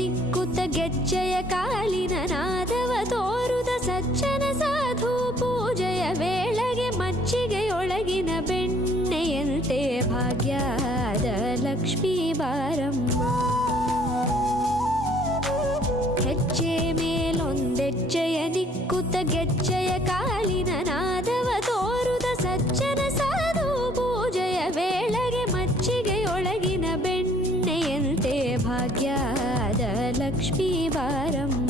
ನಿಕ್ಕುತ ಗೆಜ್ಜೆಯ ಕಾಲಿನ ನಾದವ ತೋರುದ ಸಜ್ಜನ ಸಾಧು ಪೂಜೆಯ ವೇಳೆಗೆ ಮಜ್ಜಿಗೆಯೊಳಗಿನ ಬೆಣ್ಣೆಯಂತೆ ಭಾಗ್ಯದ ಲಕ್ಷ್ಮೀ ಬಾರಮ್ಮ. ಹೆಜ್ಜೆ ಮೇಲೊಂದೆಜ್ಜೆಯ ನಿಕ್ಕುತ ಗೆಜ್ಜೆಯ ಕಾಲಿನ ನಾದವ ತೋರುದ ಸಜ್ಜನ ಸಾಧು ಪೂಜೆಯ ವೇಳೆಗೆ ಮಜ್ಜಿಗೆಯೊಳಗಿನ ಬೆಣ್ಣೆಯಂತೆ ಭಾಗ್ಯದ ಲಕ್ಷ್ಮೀ ಬಾರಮ್ಮ.